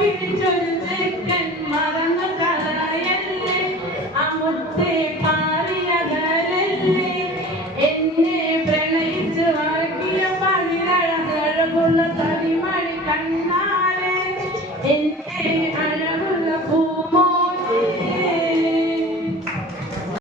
പിടിച്ചൊരു ചെക്കൻ മറന്നു കളയല്ലേ അമുത്തെ പാറിയകലല്ലേ എന്നെ പ്രണയിച്ചു ആക്കിയ പതിരഴകുള്ള തരിമണി കണ്ണാലെ എന്നെ അഴകുള്ള പൂ